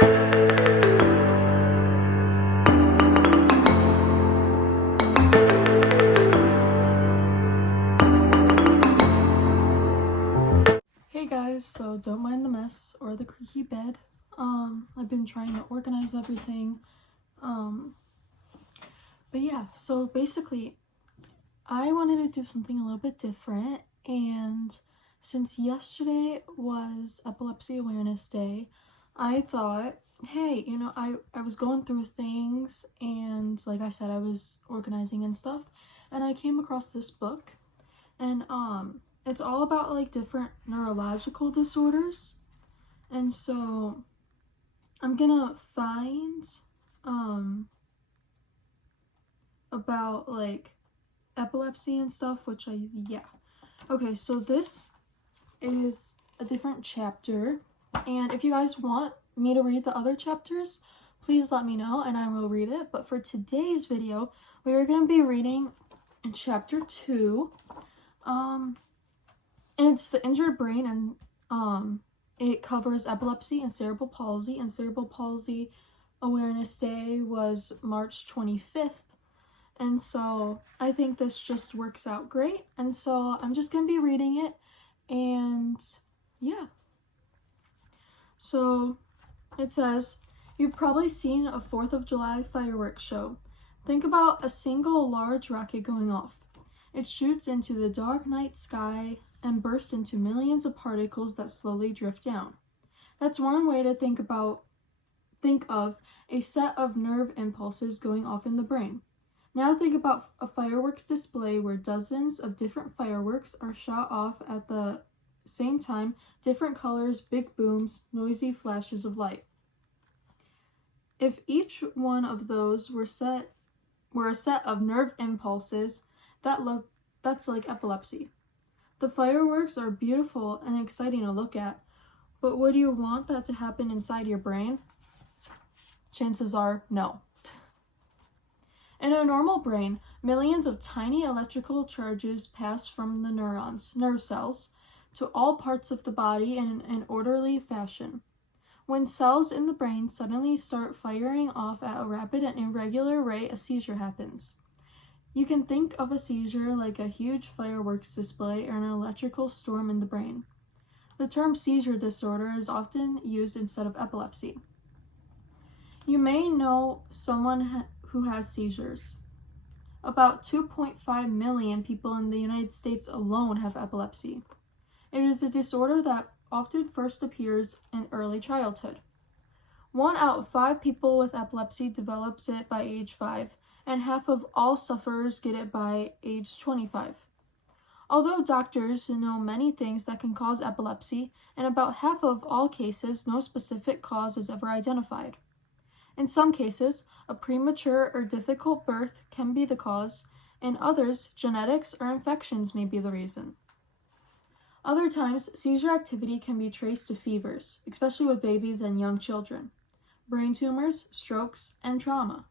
Hey guys, so don't mind the mess or the creaky bed. I've been trying to organize everything. But yeah, so basically I wanted to do something a little bit different, and since yesterday was Epilepsy Awareness Day, I thought, hey, I was going through things, and like I said, I was organizing and stuff, and I came across this book, and it's all about like different neurological disorders. And so I'm gonna find about like epilepsy and stuff, which okay, so this is a different chapter, and if you guys want me to read the other chapters, please let me know and I will read it. But for today's video, we are going to be reading in chapter 2. It's the injured brain, and it covers epilepsy and cerebral palsy, and cerebral palsy awareness day was March 25th. And so I think this just works out great. And so I'm just going to be reading it. And yeah. So it says, you've probably seen a 4th of July fireworks show. Think about a single large rocket going off. It shoots into the dark night sky and bursts into millions of particles that slowly drift down. That's one way to think of a set of nerve impulses going off in the brain. Now think about a fireworks display where dozens of different fireworks are shot off at the same time, different colors, big booms, noisy flashes of light. If each one of those were a set of nerve impulses, that's like epilepsy. The fireworks are beautiful and exciting to look at, but would you want that to happen inside your brain? Chances are no. In a normal brain, millions of tiny electrical charges pass from the nerve cells, to all parts of the body in an orderly fashion. When cells in the brain suddenly start firing off at a rapid and irregular rate, a seizure happens. You can think of a seizure like a huge fireworks display or an electrical storm in the brain. The term seizure disorder is often used instead of epilepsy. You may know someone who has seizures. About 2.5 million people in the United States alone have epilepsy. It is a disorder that often first appears in early childhood. 1 out of 5 people with epilepsy develops it by age 5, and half of all sufferers get it by age 25. Although doctors know many things that can cause epilepsy, in about half of all cases, no specific cause is ever identified. In some cases, a premature or difficult birth can be the cause. In others, genetics or infections may be the reason. Other times, seizure activity can be traced to fevers, especially with babies and young children, brain tumors, strokes, and trauma.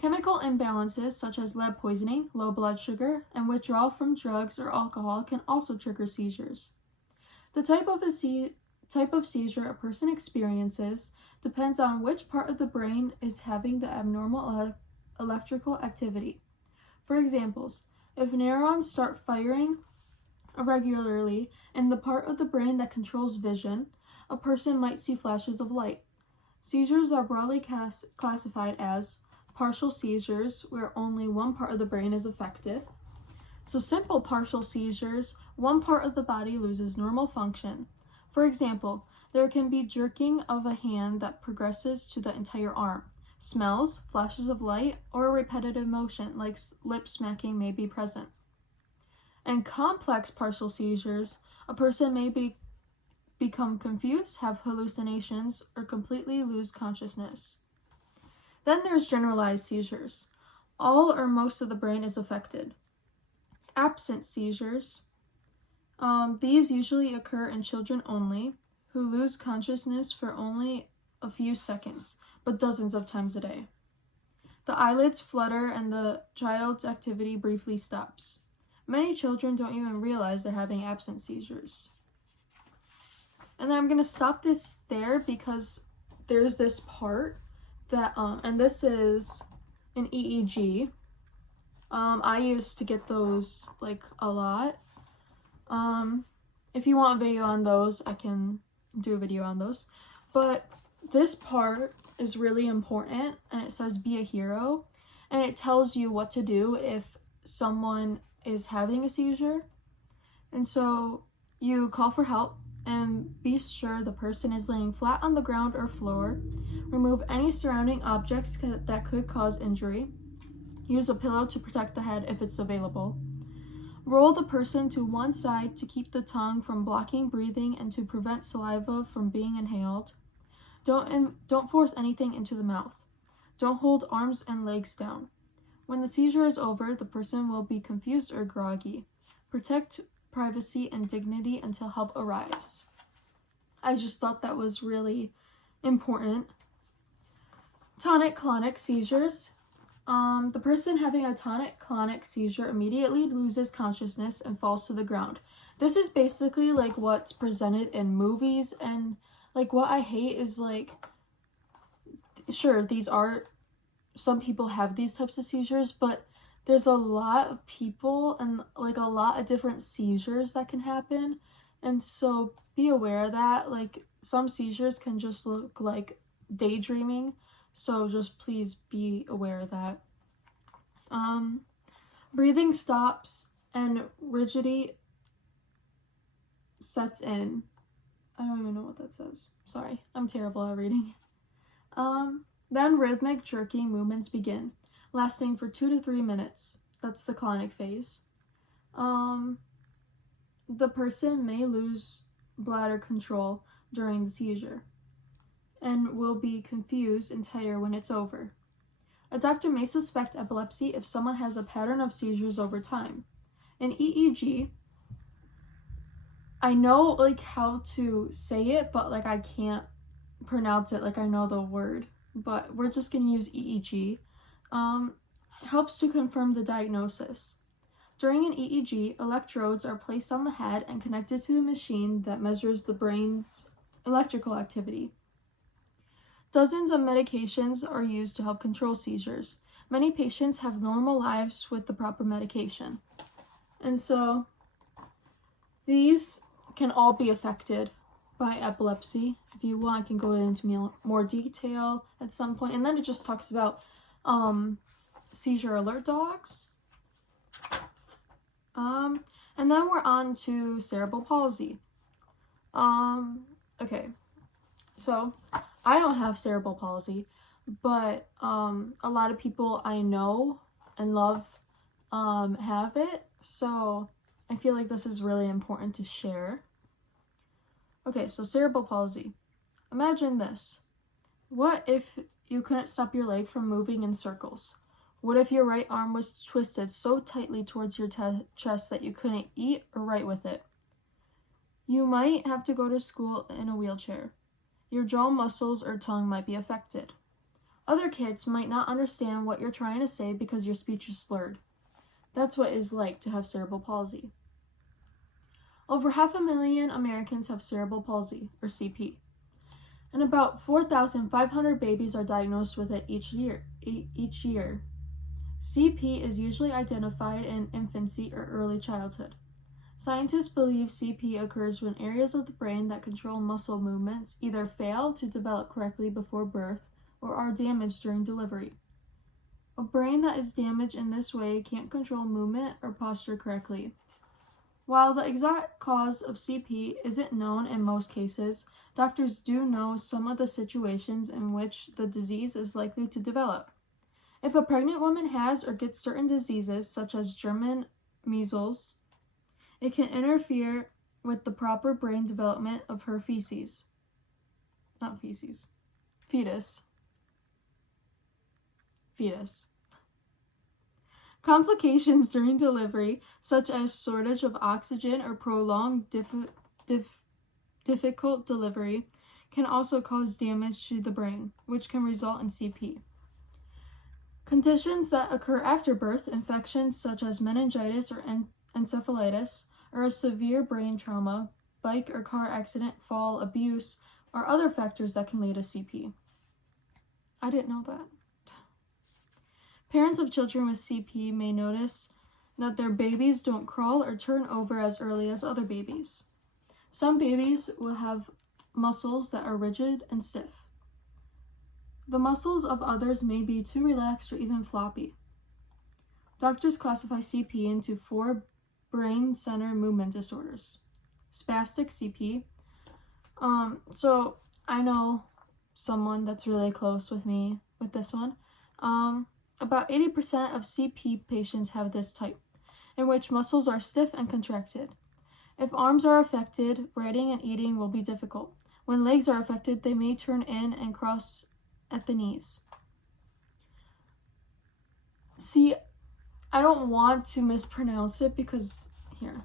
Chemical imbalances such as lead poisoning, low blood sugar, and withdrawal from drugs or alcohol can also trigger seizures. The type of seizure a person experiences depends on which part of the brain is having the abnormal electrical activity. For examples, if neurons start firing irregularly in the part of the brain that controls vision, a person might see flashes of light. Seizures are broadly classified as partial seizures, where only one part of the brain is affected. So simple partial seizures, one part of the body loses normal function. For example, there can be jerking of a hand that progresses to the entire arm. Smells, flashes of light, or a repetitive motion like lip smacking may be present. In complex partial seizures, a person may become confused, have hallucinations, or completely lose consciousness. Then there's generalized seizures. All or most of the brain is affected. Absent seizures. These usually occur in children only, who lose consciousness for only a few seconds, but dozens of times a day. The eyelids flutter and the child's activity briefly stops. Many children don't even realize they're having absent seizures. And then I'm going to stop this there because there's this part that, and this is an EEG. I used to get those, like, a lot. If you want a video on those, I can do a video on those. But this part is really important, and it says be a hero, and it tells you what to do if someone is having a seizure. And so you call for help and be sure the person is laying flat on the ground or floor. Remove any surrounding objects that could cause injury. Use a pillow to protect the head if it's available. Roll the person to one side to keep the tongue from blocking breathing and to prevent saliva from being inhaled. Don't force anything into the mouth. Don't hold arms and legs down. When the seizure is over, the person will be confused or groggy. Protect privacy and dignity until help arrives. I just thought that was really important. Tonic-clonic seizures. The person having a tonic-clonic seizure immediately loses consciousness and falls to the ground. This is basically like what's presented in movies, and like what I hate is like, sure, some people have these types of seizures, but there's a lot of people and like a lot of different seizures that can happen, and so be aware of that. Like, some seizures can just look like daydreaming, so just please be aware of that. Breathing stops and rigidity sets in. I don't even know what that says. Sorry, I'm terrible at reading. Then rhythmic jerking movements begin, lasting for 2 to 3 minutes. That's the clonic phase. The person may lose bladder control during the seizure and will be confused and tired when it's over. A doctor may suspect epilepsy if someone has a pattern of seizures over time. In EEG, I know like how to say it, but like I can't pronounce it like I know the word, but we're just gonna use EEG. Helps to confirm the diagnosis. During an EEG, electrodes are placed on the head and connected to a machine that measures the brain's electrical activity. Dozens of medications are used to help control seizures. Many patients have normal lives with the proper medication. And so these can all be affected by epilepsy. If you want, I can go into more detail at some point. And then it just talks about seizure alert dogs. And then we're on to cerebral palsy. Okay, so I don't have cerebral palsy, but a lot of people I know and love have it, so I feel like this is really important to share. Okay, so cerebral palsy. Imagine this. What if you couldn't stop your leg from moving in circles? What if your right arm was twisted so tightly towards your chest that you couldn't eat or write with it? You might have to go to school in a wheelchair. Your jaw muscles or tongue might be affected. Other kids might not understand what you're trying to say because your speech is slurred. That's what it's like to have cerebral palsy. Over 500,000 Americans have cerebral palsy, or CP, and about 4,500 babies are diagnosed with it each year. CP is usually identified in infancy or early childhood. Scientists believe CP occurs when areas of the brain that control muscle movements either fail to develop correctly before birth or are damaged during delivery. A brain that is damaged in this way can't control movement or posture correctly. While the exact cause of CP isn't known in most cases, doctors do know some of the situations in which the disease is likely to develop. If a pregnant woman has or gets certain diseases, such as German measles, it can interfere with the proper brain development of her fetus. Complications during delivery, such as shortage of oxygen or prolonged difficult delivery, can also cause damage to the brain, which can result in CP. Conditions that occur after birth, infections such as meningitis or encephalitis, or a severe brain trauma, bike or car accident, fall, abuse, are other factors that can lead to CP. I didn't know that. Parents of children with CP may notice that their babies don't crawl or turn over as early as other babies. Some babies will have muscles that are rigid and stiff. The muscles of others may be too relaxed or even floppy. Doctors classify CP into 4 brain center movement disorders. Spastic CP. So I know someone that's really close with me with this one. About 80% of CP patients have this type, in which muscles are stiff and contracted. If arms are affected, writing and eating will be difficult. When legs are affected, they may turn in and cross at the knees. See, I don't want to mispronounce it because, here.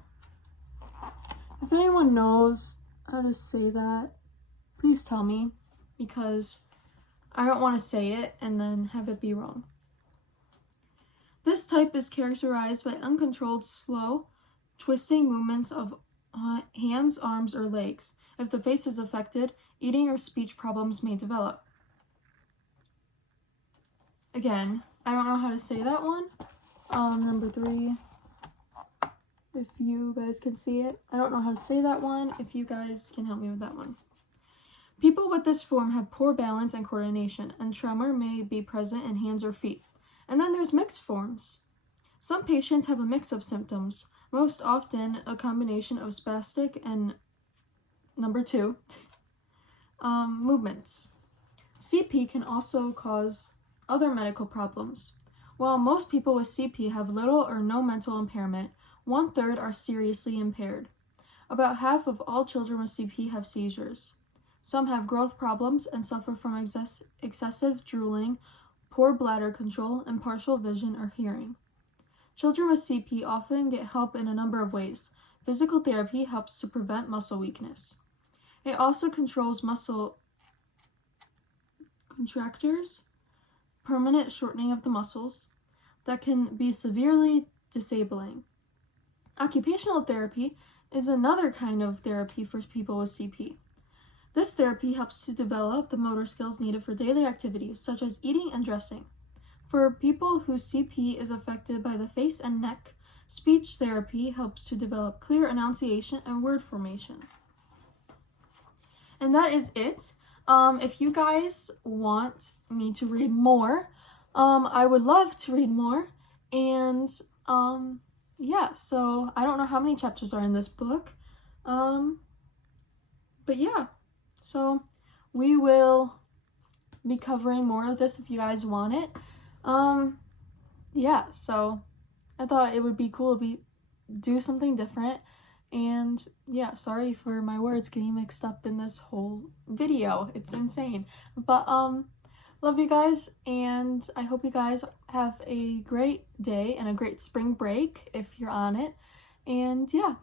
If anyone knows how to say that, please tell me, because I don't want to say it and then have it be wrong. This type is characterized by uncontrolled, slow, twisting movements of hands, arms, or legs. If the face is affected, eating or speech problems may develop. Again, I don't know how to say that one. Number 3, if you guys can see it. I don't know how to say that one, if you guys can help me with that one. People with this form have poor balance and coordination, and tremor may be present in hands or feet. And then there's mixed forms. Some patients have a mix of symptoms, most often a combination of spastic and, number 2, movements. CP can also cause other medical problems. While most people with CP have little or no mental impairment, 1/3 are seriously impaired. About half of all children with CP have seizures. Some have growth problems and suffer from excessive drooling, poor bladder control, and partial vision or hearing. Children with CP often get help in a number of ways. Physical therapy helps to prevent muscle weakness. It also controls muscle contractures, permanent shortening of the muscles, that can be severely disabling. Occupational therapy is another kind of therapy for people with CP. This therapy helps to develop the motor skills needed for daily activities, such as eating and dressing. For people whose CP is affected by the face and neck, speech therapy helps to develop clear enunciation and word formation. And that is it. If you guys want me to read more, I would love to read more. And yeah, so I don't know how many chapters are in this book. But yeah, so we will be covering more of this if you guys want it. Yeah, so I thought it would be cool to do something different. And yeah, sorry for my words getting mixed up in this whole video. It's insane. But love you guys, and I hope you guys have a great day and a great spring break if you're on it. And yeah,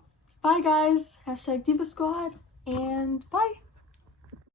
bye guys. #Diva Squad, and bye.